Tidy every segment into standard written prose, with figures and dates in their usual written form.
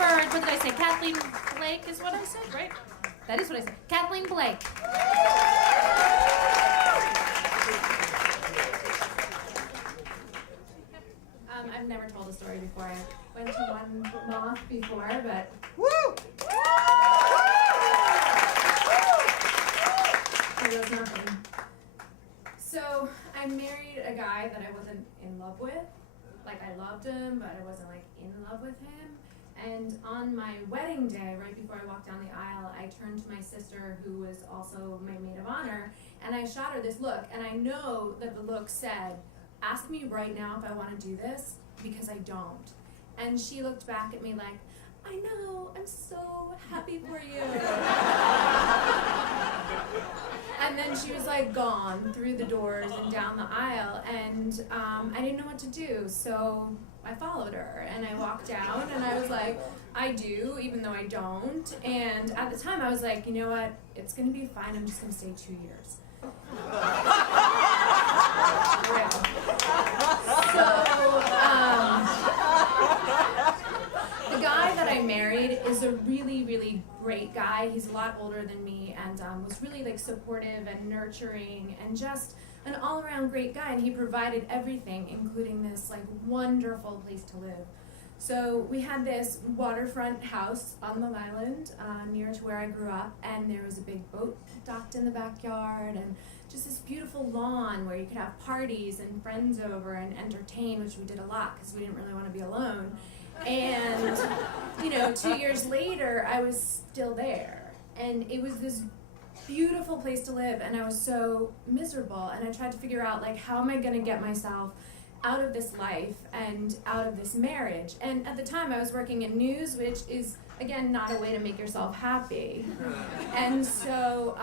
what did I say? Kathleen Blake is what I said, right? That is what I said. Kathleen Blake. I've never told a story before. I went to one Moth before, but... Woo! It was nothing. So, I married a guy that I wasn't in love with. Like, I loved him, but I wasn't, like, in love with him. And on my wedding day, right before I walked down the aisle, I turned to my sister, who was also my maid of honor, and I shot her this look. And I know that the look said, ask me right now if I want to do this, because I don't. And she looked back at me like, I know, I'm so happy for you. And then she was like gone through the doors and down the aisle, and I didn't know what to do, so I followed her, and I walked down, and I was like, I do, even though I don't. And at the time, I was like, you know what, it's gonna be fine, I'm just gonna stay 2 years. The guy that I married is a really, really great guy. He's a lot older than me, and was really like supportive and nurturing and just an all-around great guy, and he provided everything, including this like wonderful place to live. So we had this waterfront house on Long Island, near to where I grew up, and there was a big boat docked in the backyard, and just this beautiful lawn where you could have parties and friends over and entertain, which we did a lot because we didn't really want to be alone. And, 2 years later, I was still there, and it was this beautiful place to live, and I was so miserable, and I tried to figure out, like, how am I going to get myself out of this life and out of this marriage. And at the time, I was working in news, which is, again, not a way to make yourself happy. And so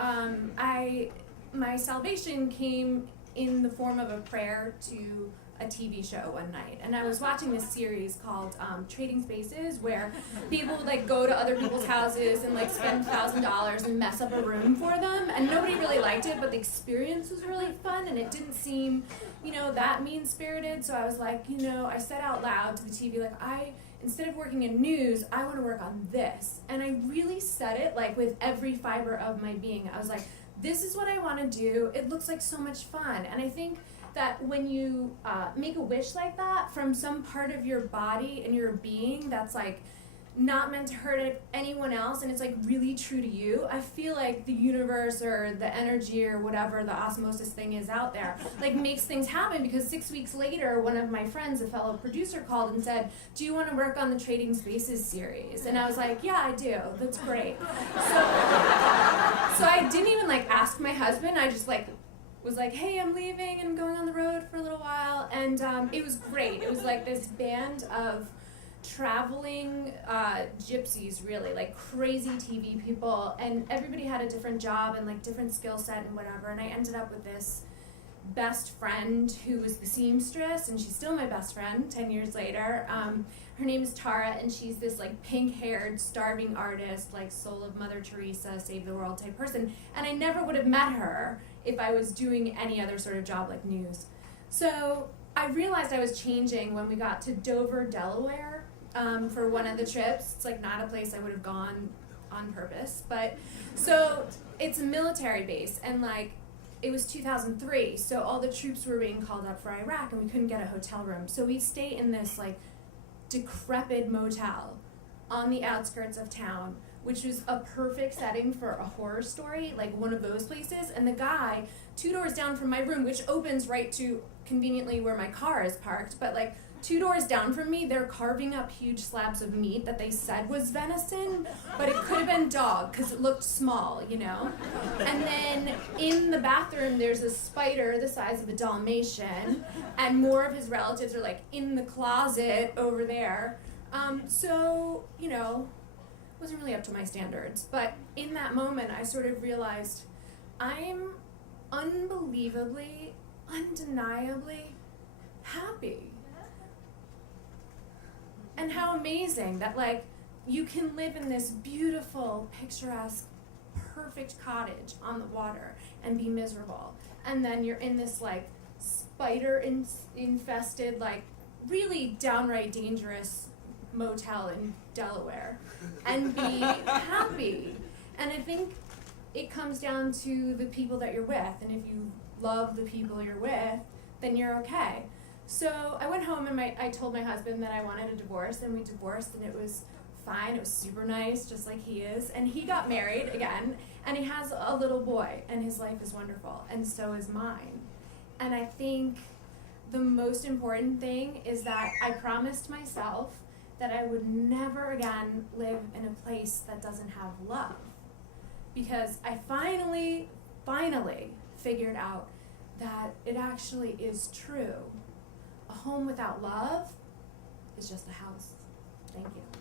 my salvation came in the form of a prayer to a TV show one night, and I was watching this series called Trading Spaces, where people would like go to other people's houses and like spend $1,000 and mess up a room for them, and nobody really liked it, but the experience was really fun, and it didn't seem, that mean-spirited. So I was like, I said out loud to the TV, like, instead of working in news, I want to work on this. And I really said it like with every fiber of my being. I was like, this is what I want to do. It looks like so much fun. And I think that when you make a wish like that from some part of your body and your being that's like not meant to hurt anyone else, and it's like really true to you, I feel like the universe or the energy or whatever the osmosis thing is out there like makes things happen. Because 6 weeks later, one of my friends, a fellow producer, called and said, do you want to work on the Trading Spaces series? And I was like, yeah, I do, that's great. So I didn't even like ask my husband. I just like was like, hey, I'm leaving and I'm going on the road for a little while. And it was great. It was like this band of traveling gypsies, really, like crazy TV people, and everybody had a different job and like different skill set and whatever. And I ended up with this best friend who was the seamstress, and she's still my best friend 10 years later. Her name is Tara, and she's this like pink-haired, starving artist, like soul of Mother Teresa, save the world type person. And I never would have met her if I was doing any other sort of job like news. So I realized I was changing when we got to Dover, Delaware, for one of the trips. It's like not a place I would have gone on purpose, but so it's a military base, and like it was 2003, so all the troops were being called up for Iraq, and we couldn't get a hotel room. So we stay in this like decrepit motel on the outskirts of town, which was a perfect setting for a horror story, like one of those places. And the guy 2 doors down from my room, which opens right to conveniently where my car is parked, but like 2 doors down from me, they're carving up huge slabs of meat that they said was venison, but it could have been dog because it looked small, And then in the bathroom, there's a spider the size of a Dalmatian, and more of his relatives are like in the closet over there. So, wasn't really up to my standards. But in that moment, I sort of realized I'm unbelievably, undeniably happy. And how amazing that, like, you can live in this beautiful, picturesque, perfect cottage on the water and be miserable. And then you're in this, like, spider-infested, like, really downright dangerous motel in Delaware and be happy. And I think it comes down to the people that you're with, and if you love the people you're with, then you're okay. So I went home and I told my husband that I wanted a divorce, and we divorced, and it was fine. It was super nice, just like he is. And he got married again, and he has a little boy, and his life is wonderful, and so is mine. And I think the most important thing is that I promised myself that I would never again live in a place that doesn't have love. Because I finally figured out that it actually is true. A home without love is just a house. Thank you.